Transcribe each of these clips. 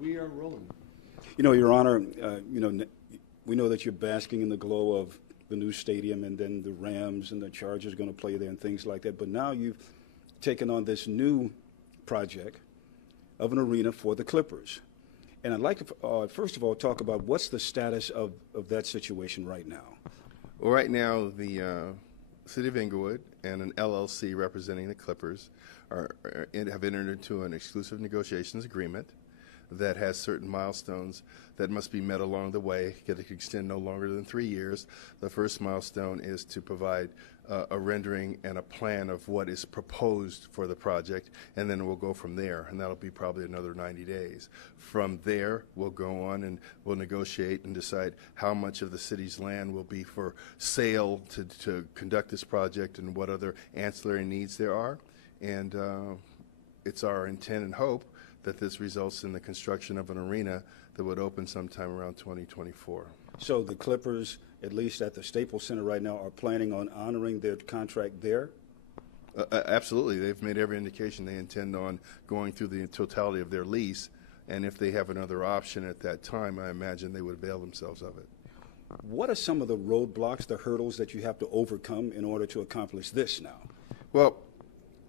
We are rolling. Your Honor, we know that you're basking in the glow of the new stadium, and then the Rams and the Chargers are going to play there and things like that. But now you've taken on this new project of an arena for the Clippers. And I'd like to, first of all, talk about what's the status of that situation right now. Well, right now, the City of Inglewood and an LLC representing the Clippers have entered into an exclusive negotiations agreement that has certain milestones that must be met along the way. It can extend no longer than 3 years. The first milestone is to provide a rendering and a plan of what is proposed for the project, and then we'll go from there, and that'll be probably another 90 days. From there, we'll go on and we'll negotiate and decide how much of the city's land will be for sale to conduct this project and what other ancillary needs there are. And it's our intent and hope that this results in the construction of an arena that would open sometime around 2024. So the Clippers, at least at the Staples Center right now, are planning on honoring their contract there? Absolutely. They've made every indication they intend on going through the totality of their lease, and if they have another option at that time, I imagine they would avail themselves of it. What are some of the roadblocks, the hurdles that you have to overcome in order to accomplish this now? Well,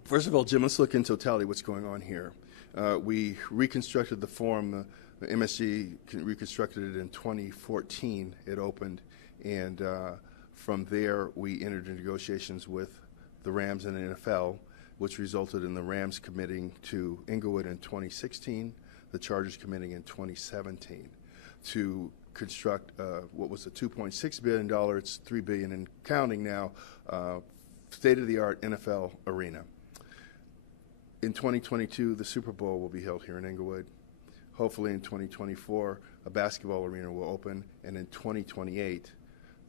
first of all, Jim, let's look in totality what's going on here. We reconstructed the Forum. The MSG reconstructed it in 2014. It opened, and from there we entered into negotiations with the Rams and the NFL, which resulted in the Rams committing to Inglewood in 2016, the Chargers committing in 2017 to construct what was a $2.6 billion, it's $3 billion and counting now, state-of-the-art NFL arena. In 2022, the Super Bowl will be held here in Inglewood. Hopefully in 2024, a basketball arena will open, and in 2028,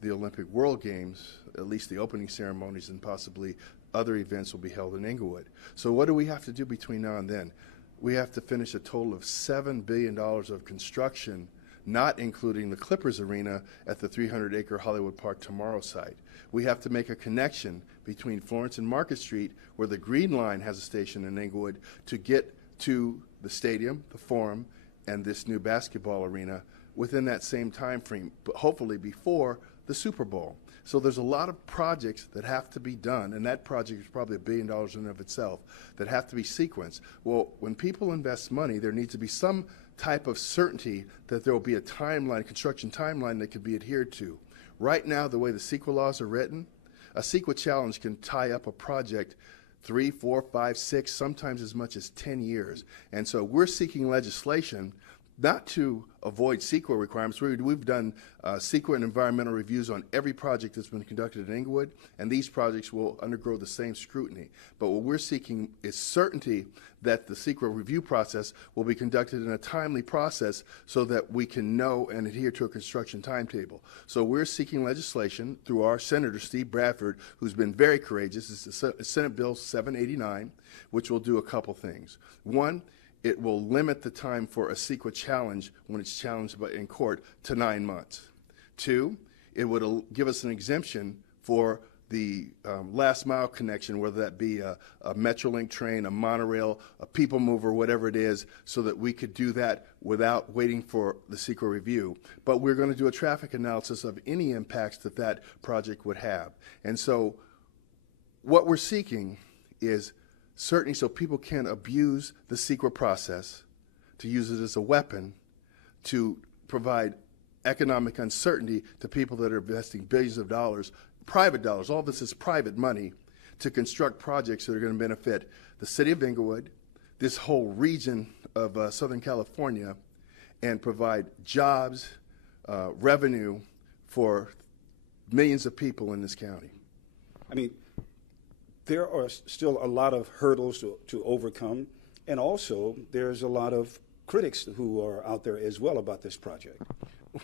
the Olympic World Games, at least the opening ceremonies and possibly other events, will be held in Inglewood. So what do we have to do between now and then? We have to finish a total of $7 billion of construction, not including the Clippers arena at the 300-acre Hollywood Park Tomorrow site. We have to make a connection between Florence and Market Street, where the Green Line has a station in Inglewood, to get to the stadium, the Forum, and this new basketball arena within that same time frame, but hopefully before the Super Bowl. So there's a lot of projects that have to be done, and that project is probably $1 billion in and of itself, that have to be sequenced. Well, when people invest money, there needs to be some type of certainty that there will be a timeline, a construction timeline that can be adhered to. Right now, the way the CEQA laws are written, a CEQA challenge can tie up a project 3, 4, 5, 6, sometimes as much as 10 years. And so we're seeking legislation not to avoid CEQA requirements. We've done CEQA and environmental reviews on every project that's been conducted in Inglewood, and these projects will undergo the same scrutiny. But what we're seeking is certainty that the CEQA review process will be conducted in a timely process so that we can know and adhere to a construction timetable. So we're seeking legislation through our Senator, Steve Bradford, who's been very courageous. It's Senate Bill 789, which will do a couple things. One, it will limit the time for a CEQA challenge when it's challenged in court to 9 months. 2, it would give us an exemption for the last mile connection, whether that be a Metrolink train, a monorail, a people mover, whatever it is, so that we could do that without waiting for the CEQA review. But we're going to do a traffic analysis of any impacts that that project would have. And so what we're seeking is certainly so people can't abuse the CEQA process to use it as a weapon to provide economic uncertainty to people that are investing billions of dollars, private dollars, all this is private money, to construct projects that are going to benefit the city of Inglewood, this whole region of Southern California, and provide jobs, revenue for millions of people in this county. I mean, there are still a lot of hurdles to overcome, and also there's a lot of critics who are out there as well about this project.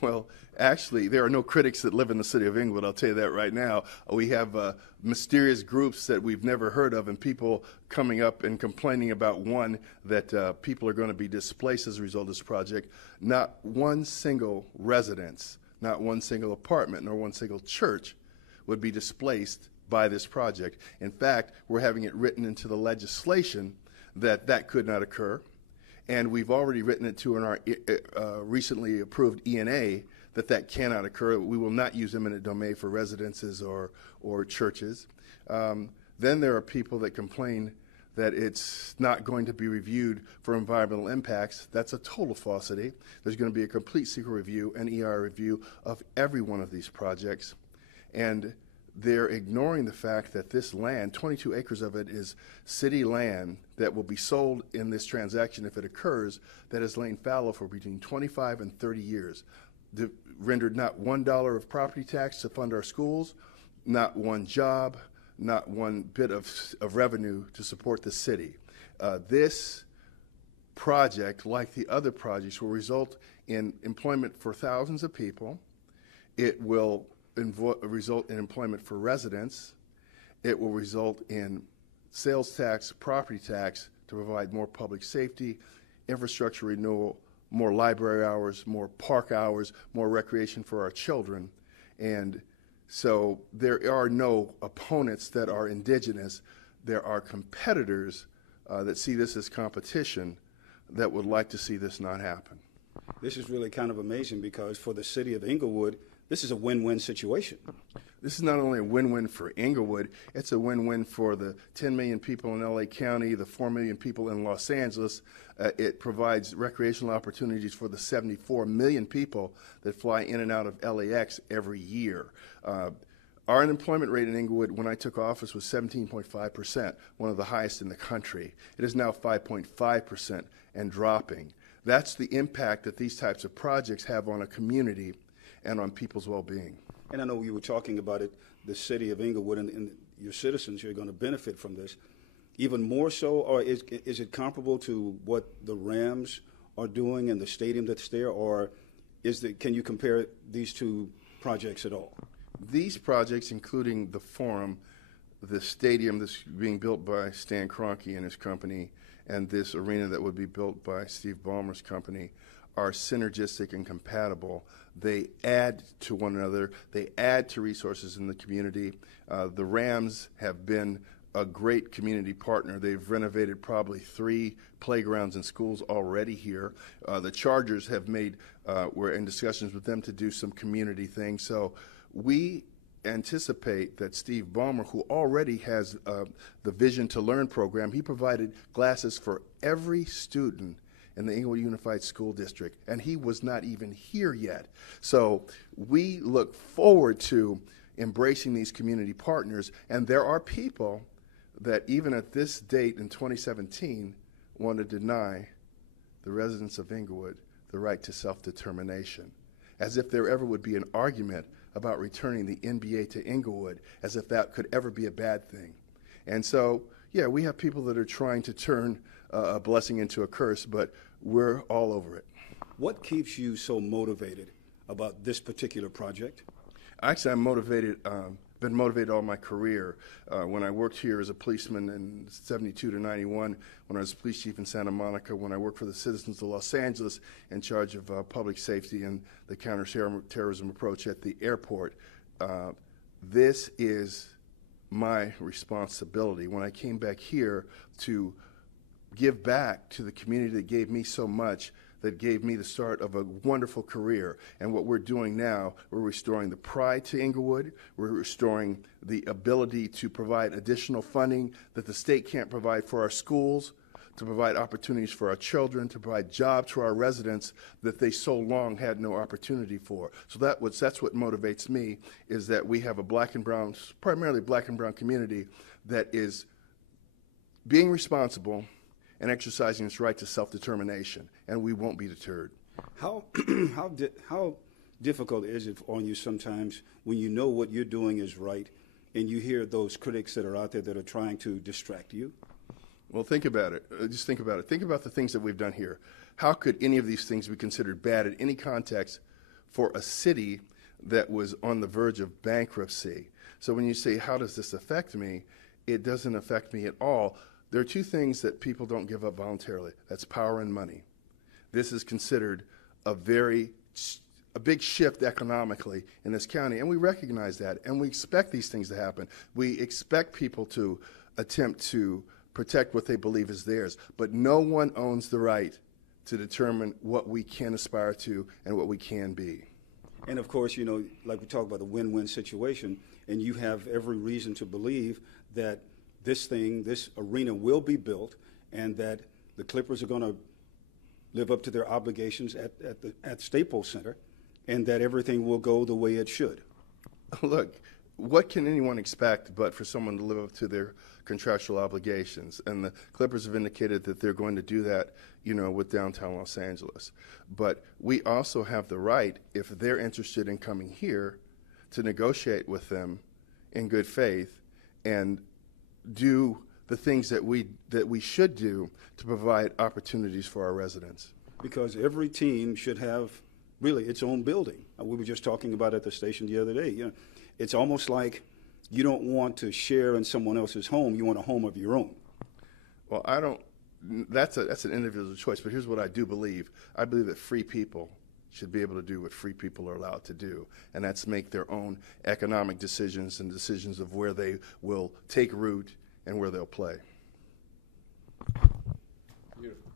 Well, actually, there are no critics that live in the city of Inglewood, I'll tell you that right now. We have mysterious groups that we've never heard of, and people coming up and complaining about one, that people are going to be displaced as a result of this project. Not one single residence, not one single apartment, nor one single church would be displaced by this project. In fact, we're having it written into the legislation that that could not occur. And we've already written it to in our recently approved ENA that cannot occur. We will not use eminent domain for residences or churches. Then there are people that complain that it's not going to be reviewed for environmental impacts. That's a total falsity. There's going to be a complete secret review, an EIR review of every one of these projects. And they're ignoring the fact that this land, 22 acres of it, is city land that will be sold in this transaction if it occurs, that has lain fallow for between 25 and 30 years. Rendered not $1 of property tax to fund our schools, not one job, not one bit of revenue to support the city. This project, like the other projects, will result in employment for thousands of people. It will result in employment for residents. It will result in sales tax, property tax to provide more public safety, infrastructure renewal, more library hours, more park hours, more recreation for our children. And so there are no opponents that are indigenous. There are competitors that see this as competition that would like to see this not happen. This is really kind of amazing because for the city of Inglewood, this is a win-win situation. This is not only a win-win for Inglewood, it's a win-win for the 10 million people in LA County, the 4 million people in Los Angeles. It provides recreational opportunities for the 74 million people that fly in and out of LAX every year. Our unemployment rate in Inglewood when I took office was 17.5%, one of the highest in the country. It is now 5.5% and dropping. That's the impact that these types of projects have on a community and on people's well-being. And I know you were talking about it, the city of Inglewood and your citizens are going to benefit from this. Even more so, or is it comparable to what the Rams are doing and the stadium that's there, or can you compare these two projects at all? These projects, including the Forum, the stadium that's being built by Stan Kroenke and his company, and this arena that would be built by Steve Ballmer's company, are synergistic and compatible. They add to one another. They add to resources in the community. The Rams have been a great community partner. They've renovated probably 3 playgrounds and schools already here. The Chargers have we're in discussions with them to do some community things. So we anticipate that Steve Ballmer, who already has the Vision to Learn program, he provided glasses for every student in the Inglewood Unified School District, and he was not even here yet. So we look forward to embracing these community partners, and there are people that even at this date in 2017 want to deny the residents of Inglewood the right to self-determination, as if there ever would be an argument about returning the NBA to Inglewood, as if that could ever be a bad thing. And so, yeah, we have people that are trying to turn a blessing into a curse, but we're all over it. What keeps you so motivated about this particular project? Actually, I'm motivated, been motivated all my career. When I worked here as a policeman in 72 to 91, when I was police chief in Santa Monica, when I worked for the citizens of Los Angeles in charge of public safety and the counterterrorism approach at the airport, this is my responsibility. When I came back here to give back to the community that gave me so much, that gave me the start of a wonderful career. And what we're doing now, we're restoring the pride to Inglewood. We're restoring the ability to provide additional funding that the state can't provide for our schools, to provide opportunities for our children, to provide jobs for our residents that they so long had no opportunity for. So that's what motivates me, is that we have a black and brown, primarily black and brown community that is being responsible and exercising its right to self-determination, and we won't be deterred. How difficult is it on you sometimes when you know what you're doing is right and you hear those critics that are out there that are trying to distract you? Well, think about it. Just think about it. Think about the things that we've done here. How could any of these things be considered bad in any context for a city that was on the verge of bankruptcy? So when you say, how does this affect me? It doesn't affect me at all. There are 2 things that people don't give up voluntarily. That's power and money. This is considered a big shift economically in this county, and we recognize that, and we expect these things to happen. We expect people to attempt to protect what they believe is theirs, but no one owns the right to determine what we can aspire to and what we can be. And of course, you know, like we talk about the win-win situation, and you have every reason to believe that this arena will be built, and that the Clippers are going to live up to their obligations at Staples Center, and that everything will go the way it should. Look, what can anyone expect but for someone to live up to their contractual obligations? And the Clippers have indicated that they're going to do that, you know, with downtown Los Angeles. But we also have the right, if they're interested in coming here, to negotiate with them in good faith and do the things that we should do to provide opportunities for our residents. Because every team should have really its own building. We were just talking about at the station the other day. You know, it's almost like you don't want to share in someone else's home. You want a home of your own. Well, I don't. That's an individual choice. But here's what I do believe. I believe that free people should be able to do what free people are allowed to do, and that's make their own economic decisions and decisions of where they will take root and where they'll play. Beautiful.